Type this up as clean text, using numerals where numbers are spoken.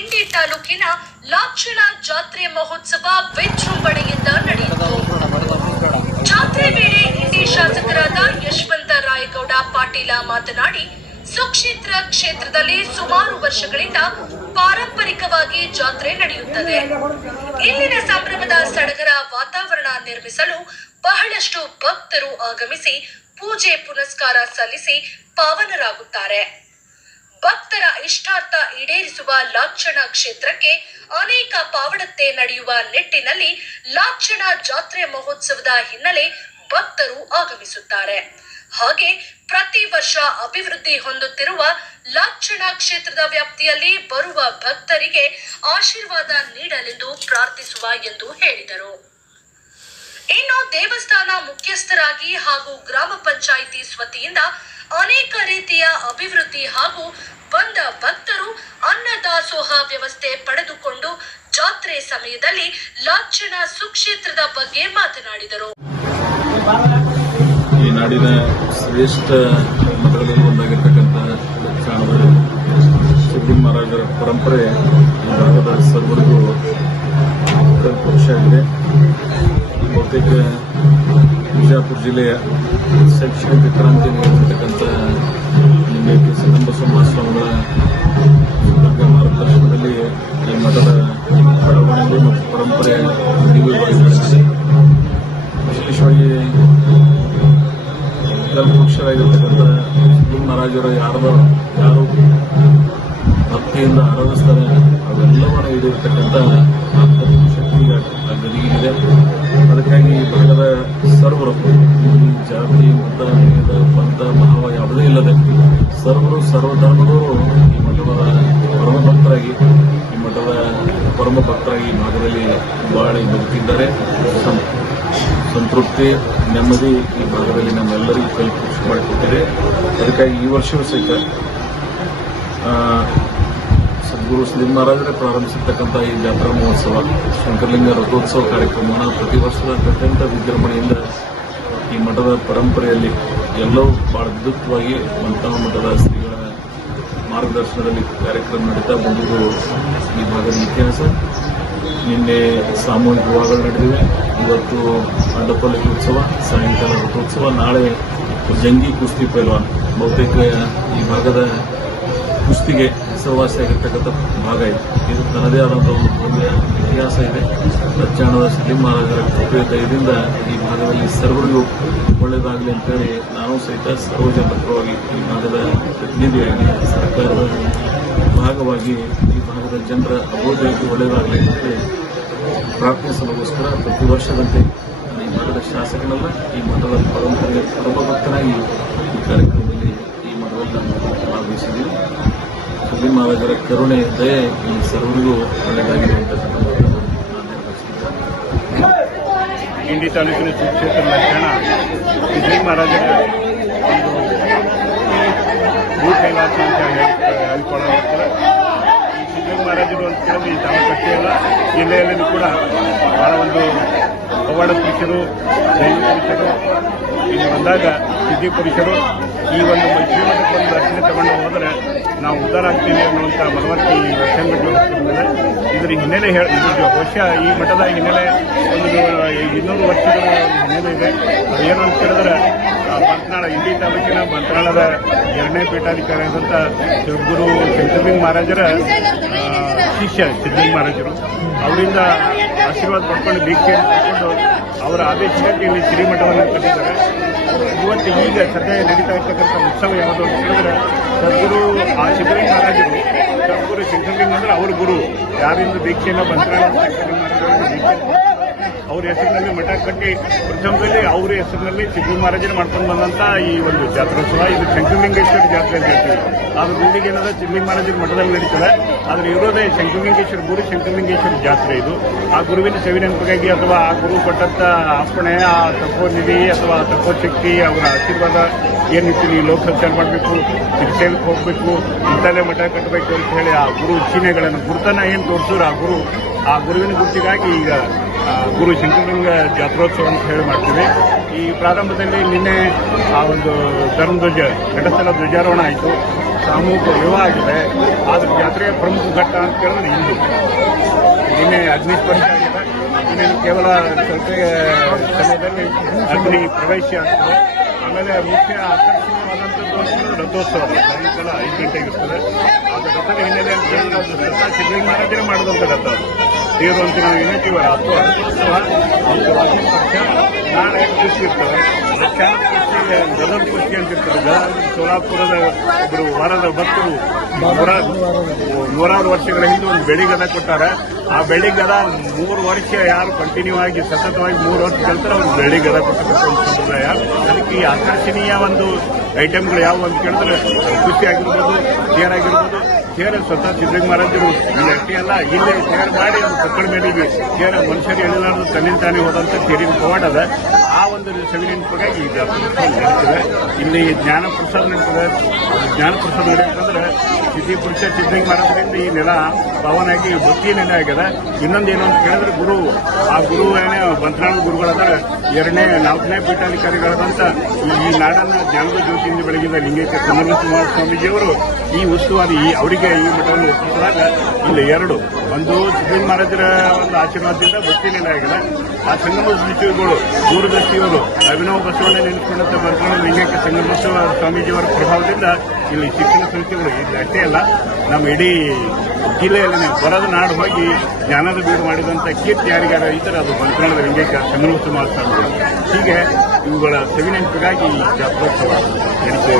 ಇಂಡಿ ತಾಲೂಕಿನ ಲಾಕ್ಷಣ ಜಾತ್ರೆ ಮಹೋತ್ಸವ ವಿಜೃಂಭಣೆಯಿಂದ ನಡೆಯಿತು. ಜಾತ್ರೆ ವೇಳೆ ಇಂಡಿ ಶಾಸಕರಾದ ಯಶವಂತ ರಾಯಗೌಡ ಪಾಟೀಲ ಮಾತನಾಡಿ, ಸುಕ್ಷೇತ್ರ ಕ್ಷೇತ್ರದಲ್ಲಿ ಸುಮಾರು ವರ್ಷಗಳಿಂದ ಪಾರಂಪರಿಕವಾಗಿ ಜಾತ್ರೆ ನಡೆಯುತ್ತದೆ. ಇಲ್ಲಿನ ಸಂಭ್ರಮದ ಸಡಗರ ವಾತಾವರಣ ನಿರ್ಮಿಸಲು ಬಹಳಷ್ಟು ಭಕ್ತರು ಆಗಮಿಸಿ ಪೂಜೆ ಪುನಸ್ಕಾರ ಸಲ್ಲಿಸಿ ಪಾವನರಾಗುತ್ತಾರೆ. ಭಕ್ತರ ಇಷ್ಟಾರ್ಥ ಈಡೇರಿಸುವ ಲಾಕ್ಷಣ ಕ್ಷೇತ್ರಕ್ಕೆ ಅನೇಕ ಪಾವನತೆ ನಡೆಯುವ ನಿಟ್ಟಿನಲ್ಲಿ ಲಾಕ್ಷಣ ಜಾತ್ರೆ ಮಹೋತ್ಸವದ ಹಿನ್ನೆಲೆ ಭಕ್ತರು ಆಗಮಿಸುತ್ತಾರೆ. ಹಾಗೆ ಪ್ರತಿ ವರ್ಷ ಅಭಿವೃದ್ಧಿ ಹೊಂದುತ್ತಿರುವ ಲಾಕ್ಷಣ ಕ್ಷೇತ್ರದ ವ್ಯಾಪ್ತಿಯಲ್ಲಿ ಬರುವ ಭಕ್ತರಿಗೆ ಆಶೀರ್ವಾದ ನೀಡಲೆಂದು ಪ್ರಾರ್ಥಿಸುವ ಎಂದು ಹೇಳಿದರು. ಇನ್ನು ದೇವಸ್ಥಾನ ಮುಖ್ಯಸ್ಥರಾಗಿ ಹಾಗೂ ಗ್ರಾಮ ಪಂಚಾಯಿತಿ ವತಿಯಿಂದ ಅನೇಕ ರೀತಿಯ ಅಭಿವೃದ್ಧಿ ಹಾಗೂ ಬಂದ ಭಕ್ತರು ಅನ್ನದಾಸೋಹ ವ್ಯವಸ್ಥೆ ಪಡೆದುಕೊಂಡು ಜಾತ್ರೆ ಸಮಯದಲ್ಲಿ ಲಾಕ್ಷಣ ಸುಕ್ಷೇತ್ರದ ಬಗ್ಗೆ ಮಾತನಾಡಿದರು. ಈ ನಾಡಿನ ಶ್ರೇಷ್ಠ ಮಠಗಳಲ್ಲಿ ಒಂದಾಗಿರ್ತಕ್ಕಂಥ ಚಾಣದ ಸಿದ್ಧಿ ಮಹಾರಾಜರ ಪರಂಪರೆ ಈ ಭಾಗದ ಸರ್ವರಿಗೂ ಖುಷಿಯಾಗಿದೆ. ಬಹುತೇಕ ಬಿಜಾಪುರ ಜಿಲ್ಲೆಯ ಶೈಕ್ಷಣಿಕ ಕ್ರಾಂತಿ ನೀಡಿರ್ತಕ್ಕಂಥ ನಿಮಗೆ ಸಿದ್ದಂಬಸವ ಸ್ವಾಮಿಗಳ ಮಾರ್ಗದರ್ಶನದಲ್ಲಿ ಈ ಮಠದ ಬೆಳವಣಿಗೆ ಮತ್ತು ಪರಂಪರೆ ನಡೆಯುತ್ತಿದೆ. ವಿಶೇಷವಾಗಿ ಕಲ್ಪವೃಕ್ಷರಾಗಿರ್ತಕ್ಕಂಥ ಸಿದ್ಧಿ ಮಹಾರಾಜರು ಯಾರು ಭಕ್ತಿಯಿಂದ ಆರಾಧಿಸ್ತಾರೆ ಅವೆಲ್ಲವನ್ನು ಹಿಡಿದಿರ್ತಕ್ಕಂಥ ಶಕ್ತಿ ಗದಿಗಿದೆ. ಅದಕ್ಕಾಗಿ ಈ ಭಾಗದ ಸರ್ವರು ಜಾತಿ ಮತ ಭೇದ ಪಂಥ ಭಾವ ಯಾವುದೇ ಇಲ್ಲದೆ ಸರ್ವರು ಸರ್ವಧರ್ಮದವರು ಈ ಮಠದ ಪರಮ ಭಕ್ತರಾಗಿ ಈ ಭಾಗದಲ್ಲಿ ಬಾಳಿ ಬದುಕಿದ್ದಾರೆ. ಸಂತೃಪ್ತಿ ನೆಮ್ಮದಿ ಈ ಭಾಗದಲ್ಲಿ ನಮ್ಮೆಲ್ಲರಿಗೂ ಕಲ್ಪಿಸಿ ಮಾಡಿಕೊಟ್ಟಿದೆ. ಅದಕ್ಕಾಗಿ ಈ ವರ್ಷವೂ ಸಹಿತ ಸದ್ಗುರು ಸಿದ್ಧಿ ಮಹಾರಾಜರೇ ಪ್ರಾರಂಭಿಸಿರ್ತಕ್ಕಂಥ ಈ ಜಾತ್ರಾ ಮಹೋತ್ಸವ ಶಂಕರಲಿಂಗ ರಥೋತ್ಸವ ಕಾರ್ಯಕ್ರಮವನ್ನು ಪ್ರತಿ ವರ್ಷದ ಅತ್ಯಂತ ವಿಜೃಂಭಣೆಯಿಂದ ಈ ಮಠದ ಪರಂಪರೆಯಲ್ಲಿ ಎಲ್ಲವೂ ಬಹಳ ಅದ್ಭುತವಾಗಿ ಮಂತಾವ ಮಠದ ಶ್ರೀಗಳ ಮಾರ್ಗದರ್ಶನದಲ್ಲಿ ಕಾರ್ಯಕ್ರಮ ನಡೀತಾ ಬಂದಿದ್ದು ಈ ಭಾಗದ ಇತಿಹಾಸ. ನಿನ್ನೆ ಸಾಮೂಹಿಕ ವಿವಾಹಗಳು ನಡೆದಿವೆ. ಇವತ್ತು ಅಡ್ಡಪಲ್ಲಕ್ಕಿ ಉತ್ಸವ, ಸಾಯಂಕಾಲ ರಥೋತ್ಸವ, ನಾಳೆ ಜಂಗಿ ಕುಸ್ತಿ ಪೈಲ್ವಾನ್. ಬಹುತೇಕ ಈ ಭಾಗದ ಕುಸ್ತಿಗೆ ಹೆಸರುವಾಸಿಯಾಗಿರ್ತಕ್ಕಂಥ ಭಾಗ ಇದೆ. ಇದು ತನ್ನದೇ ಆದಂಥ ಒಂದು ಭವ್ಯ ಇತಿಹಾಸ ಇದೆ. ಲಚ್ಚಾಣದ ಸಿದ್ಧಿ ಮಹಾರಾಜರ ಕೃಪೆಯ ದಯದಿಂದ ಈ ಭಾಗದಲ್ಲಿ ಸರ್ವರಿಗೂ ಒಳ್ಳೆಯದಾಗಲಿ ಅಂತೇಳಿ ನಾನು ಸಹಿತ ಸರ್ವಜನರ ಪರವಾಗಿ ಈ ಭಾಗದ ಪ್ರತಿನಿಧಿಯಾಗಿ ಸರ್ಕಾರದ ಭಾಗವಾಗಿ ಈ ಭಾಗದ ಜನರ ಅಭಿವೃದ್ಧಿಗೆ ಒಳ್ಳೆಯದಾಗಲಿ ಅಂತೇಳಿ ಪ್ರಾರ್ಥಿಸಲುಗೋಸ್ಕರ ಪ್ರತಿ ವರ್ಷದಂತೆ ಈ ಭಾಗದ ಶಾಸಕನಲ್ಲ, ಈ ಮಠದ ಪರಂಪರೆಗೆ ಪರಮಭಕ್ತನಾಗಿ ಈ ಕಾರ್ಯಕ್ರಮದಲ್ಲಿ ಈ ಮಠದಲ್ಲಿ ಭಾಗವಹಿಸಿದ್ದೀವಿ. ಸಿದ್ಧಿ ಮಹಾರಾಜರ ಕರುಣೆ ದಯೆ ಈ ಸರ್ವರಿಗೂ ಒಳ್ಳೆಯದಾಗಿದೆ ಅಂತ ನಾನು ನಿರ್ವಹಿಸಿದ್ದೇನೆ. ಇಂಡಿ ತಾಲೂಕಿನ ಸುಕ್ಷೇತ್ರ ಲಕ್ಷಣ ಸಿದ್ಧಿ ಮಹಾರಾಜರ ಒಂದು ಭೂ ಕೈಲಾಸ ಅಂತ ಹೇಳಿಕೊಳ್ಳಲಾಗ್ತದೆ. ಈ ಸಿದ್ಧಿ ಮಹಾರಾಜರು ಅಂತ ಕೇಳಿದ್ರೆ ಈ ತಾಲೂಕಷ್ಟೇ ಜಿಲ್ಲೆಯಲ್ಲೂ ಕೂಡ ಬಹಳ ಒಂದು ಪವಾಡ ಪುರುಷರು, ದೈವ ಪುರುಷರು ಇಲ್ಲಿ ಬಂದಾಗ ಸಿದ್ಧಿ ಪುರುಷರು ಈ ಒಂದು ಜೀವನಕ್ಕೆ ಒಂದು ದರ್ಶನ ತಗೊಂಡು ಹೋದರೆ ನಾವು ಉದ್ಧಾರ ಆಗ್ತೀವಿ ಅನ್ನುವಂಥ ಮನವರಿಕೆ ಈ ವರ್ಷಗಳ ಇದರ ಹಿನ್ನೆಲೆ ಬಹುಶಃ ಈ ಮಠದ ಹಿನ್ನೆಲೆ ಒಂದು 200 ವರ್ಷಗಳ ಹಿನ್ನೆಲೆ ಇದೆ. ಏನು ಅಂತ ಹೇಳಿದ್ರೆ ಬಂಟ್ನಾಳ, ಇಂಡಿ ತಾಲೂಕಿನ ಬಂಟ್ನಾಳದ 2ನೇ ಪೀಠಾಧಿಕಾರಿ ಆದಂಥ ಗುರು ಶಂಕರಲಿಂಗ ಮಹಾರಾಜರ ಶಿಷ್ಯ ಸಿದ್ಧಿ ಮಹಾರಾಜರು ಅವರಿಂದ ಆಶೀರ್ವಾದ ಪಡ್ಕೊಂಡು ದೀಕ್ಷೆಯನ್ನು ಪಡ್ಕೊಂಡು ಅವರ ಆದೇಶಕ್ಕೆ ಇಲ್ಲಿ ಶ್ರೀಮಠವನ್ನು ಕಟ್ಟಿದ್ದಾರೆ. ಇವತ್ತು ಈಗ ಸದ್ಯ ನಡೀತಾ ಇರ್ತಕ್ಕಂಥ ಉತ್ಸವ ಯಾವುದು ಅಂತ ಹೇಳಿದ್ರೆ ಸದ್ಗುರು ಆ ಸಿದ್ಧಲಿಂಗ ಮಹಾರಾಜರು, ಸದ್ಗುರು ಶಂಕರಲಿಂಗ ಅಂದ್ರೆ ಅವ್ರ ಗುರು ಯಾರಿಂದ ದೀಕ್ಷೆಯನ್ನು ಬಂಟ್ನಾಳ ಅವ್ರ ಹೆಸರಿನಲ್ಲಿ ಮಠ ಕಟ್ಟಿ ಪ್ರಥಮದಲ್ಲಿ ಅವ್ರ ಹೆಸರಿನಲ್ಲಿ ಸಿದ್ಧಿ ಮಹಾರಾಜರು ಮಾಡ್ಕೊಂಡು ಬಂದಂತ ಈ ಒಂದು ಜಾತ್ರೋತ್ಸವ. ಇದು ಶಂಕರಲಿಂಗೇಶ್ವರ ಜಾತ್ರೆ ಅಂತ ಹೇಳ್ತೀವಿ. ಆದ್ರೆ ಗುಂಡಿಗೆ ಏನದ ಸಿದ್ಧಿ ಮಹಾರಾಜರ ಮಠದಲ್ಲಿ ನಡೀತದೆ. ಆದ್ರೆ ಇರೋದೇ ಶಂಕರಲಿಂಗೇಶ್ವರ ಗುರು ಶಂಕರಲಿಂಗೇಶ್ವರ ಜಾತ್ರೆ. ಇದು ಆ ಗುರುವಿನ ಸವಿನೆನಪಿಗಾಗಿ ಅಥವಾ ಆ ಗುರು ಕೊಟ್ಟಂತ ಅರ್ಪಣೆ, ಆ ತಪೋನಿಧಿ ಅಥವಾ ತಪೋಶಕ್ತಿ, ಅವರ ಆಶೀರ್ವಾದ ಏನಿತ್ತು, ಈ ಲೋಕ ಸಂಚಾರ ಮಾಡಬೇಕು, ತಿರುಸೇಲಕ್ಕೆ ಹೋಗಬೇಕು, ಇಂಥಲ್ಲೇ ಮಠ ಕಟ್ಟಬೇಕು ಅಂತ ಹೇಳಿ ಆ ಗುರು ಚಿಹ್ನೆಗಳನ್ನು ಗುರುತನ್ನ ಏನು ತೋರಿಸಿದ್ರು ಆ ಗುರುವಿನ ಗುರುತಿಗಾಗಿ ಈಗ ಗುರು ಶಂಕರಲಿಂಗ ಜಾತ್ರೋತ್ಸವ ಅಂತ ಹೇಳಿ ಮಾಡ್ತೀವಿ. ಈ ಪ್ರಾರಂಭದಲ್ಲಿ ನಿನ್ನೆ ಆ ಒಂದು ಧರ್ಮಧ್ವಜ ಘಟಸ್ಥಳ ಧ್ವಜಾರೋಹಣ ಆಯಿತು, ಸಾಮೂಹಿಕ ವಿವಾಹ ಆಗಿದೆ. ಆದ್ರೆ ಜಾತ್ರೆಯ ಪ್ರಮುಖ ಘಟ್ಟ ಅಂತ ಹೇಳಿದ್ರೆ ಇಂದು ನಿನ್ನೆ ಅಗ್ನಿ ಸ್ಪರ್ಶ ಆಗಿದೆ. ಇನ್ನೇನು ಕೇವಲ ಸ್ವಲ್ಪ ಸಮಯದಲ್ಲಿ ಅಗ್ನಿ ಪ್ರವೇಶ ಆಗ್ತದೆ. ಆಮೇಲೆ ಮುಖ್ಯ ಆಕರ್ಷಣೀಯವಾದಂಥದ್ದು ರಥೋತ್ಸವ ಸಾಯಂಕಾಲ 5 ಗಂಟೆಗೆ ಇರ್ತದೆ. ಅದು ರಥದ ಹಿನ್ನೆಲೆ ಅಂತ ಹೇಳಿದ್ರೆ ಅದು ಸ್ವತಃ ಸಿದ್ದಲಿಂಗ ಮಹಾರಾಜರೇ ಮಾಡಿದಂಥ ರಥ ಅದು ದೇವರು ಅಂತ ನಾವು ಏನಂತೀವ. ಅದು ರಥೋತ್ಸವ ಮತ್ತು ಅಗ್ನಿ ಸ್ಪರ್ಶ ನಾಳೆ ಕುಸ್ತಿ ಇರ್ತದೆ. ಗದಗ ಕುಸ್ತಿ ಅಂತ ಇರ್ತದೆ. ಸೋಲಾಪುರದ ಒಬ್ಬರು ವಾರದ ಭಕ್ತರು ನೂರಾರು ವರ್ಷಗಳ ಹಿಂದೆ ಒಂದು ಬೆಳ್ಳಿ ಗದ ಕೊಟ್ಟಾರ. ಆ ಬೆಳ್ಳಿ ಗದ 3 ವರ್ಷ ಯಾರು ಕಂಟಿನ್ಯೂ ಆಗಿ ಸತತವಾಗಿ 3 ವರ್ಷ ಕಲ್ತಾರೆ ಅವ್ರು ಬೆಳ್ಳಿ ಗದ ಕೊಟ್ಟಕ್ಕಂಥ ಒಂದು ಸಂಪ್ರದಾಯ. ಅದಕ್ಕೆ ಈ ಆಕರ್ಷಣೀಯ ಒಂದು ಐಟಮ್ಗಳು ಯಾವುವು ಅಂತ ಕೇಳಿದ್ರೆ ಕುಸ್ತಿ ಆಗಿರ್ಬೋದು, ತೇರ್ ಆಗಿರ್ಬೋದು. ತೇರ ಸ್ವತಃ ಸಿದ್ದಲಿಂಗ ಮಹಾರಾಜರು ಇಲ್ಲಿ ಅಷ್ಟೇ ಅಲ್ಲ, ಇಲ್ಲೇ ತೇರ್ ಮಾಡಿ ಅದು ಕಕ್ಕಡ ಮೇಲಿಗೆ ತೇರ ಮನುಷ್ಯರು ಎಳೆದಾಡು ತನ್ನಿಂದ ತಾನೇ ಹೋದಂಥ ತೇರಿನ ಪವಾಡ ಅದ. ಆ ಒಂದು ಸವಿನೆನಪಿಗಾಗಿ ಈಗ ನಡೀತದೆ. ಇಲ್ಲಿ ಜ್ಞಾನ ಪ್ರಸಾದ ನಡೀತದೆ. ಜ್ಞಾನ ಪ್ರಸಾದ ನಡೆಯಬೇಕಂದ್ರೆ ಸಿದ್ಧಿಪುರುಷ ಸಿದ್ದಲಿಂಗ ಮಹಾರಾಜರಿಂದ ಈ ನೆಲ ಪಾವನಾಗಿ ಭಕ್ತಿ ನೆಲೆ ಆಗ್ಯದ. ಇನ್ನೊಂದೇನು ಅಂತ ಕೇಳಿದ್ರೆ ಗುರು, ಆ ಗುರು ಏನೇ ಬಂತ್ರಾಳ ಗುರುಗಳಾದ್ರೆ 2ನೇ 4ನೇ ಪೀಠಾಧಿಕಾರಿಗಳಾದಂಥ ಈ ನಾಡನ್ನ ಜ್ಞಾನದ ಜ್ಯೋತಿಯಿಂದ ಬೆಳಗಿದ ಲಿಂಗೈಕ್ಯ ಚಂದ್ರಮುಖ ಸ್ವಾಮೀಜಿಯವರು ಈ ಉಸ್ತುವಾರಿ ಅವರಿಗೆ ಈ ಮಠವನ್ನು ಒಪ್ಪಿಸಿದಾಗ ಇಲ್ಲಿ 2 ಒಂದು ಸಿದ್ದಲಿಂಗ ಮಹಾರಾಜರ ಒಂದು ಆಶೀರ್ವಾದದಿಂದ ಭಕ್ತಿ ನೆಲೆ ಆಗಿದೆ. ಆ ಸಂಗಮ ಶ್ರೀಗಳು ದೂರದರ್ಶಿಯವರು ಅಭಿನವ ಬಸವಣ್ಣ ನೆನೆಸಿಕೊಂಡಂತ ಬಂತ್ರಾಳ ಲಿಂಗೈಕ್ಯ ಸಂಗಮೇಶ್ವರ ಸ್ವಾಮೀಜಿಯವರ ಪ್ರಭಾವದಿಂದ ಇಲ್ಲಿ ಶಿಕ್ಷಣ ಸಂಸ್ಥೆಗಳು ಇಲ್ಲಿ ಅಷ್ಟೇ ಅಲ್ಲ, ನಮ್ಮ ಇಡೀ ಜಿಲ್ಲೆಯಲ್ಲಿ ಹೊರದ ನಾಡು ಹೋಗಿ ಜ್ಞಾನದ ಬೀಡು ಮಾಡಿದಂಥ ಕೀರ್ತಿ ಯಾರಿಗಾರ ಇದ್ದರೆ ಅದು ಬಂತ್ರಾಳದ ಲಿಂಗೈಕ್ಯ ಸಂಗಮೇಶ್ವರ ಸ್ವಾಮೀಜಿಗಳು. ಹೀಗೆ ಇವುಗಳ ಸವಿನೆನಪಿಗಾಗಿ ಈ ಜಾತ್ರೋತ್ಸವ ನಡೀತೇವೆ.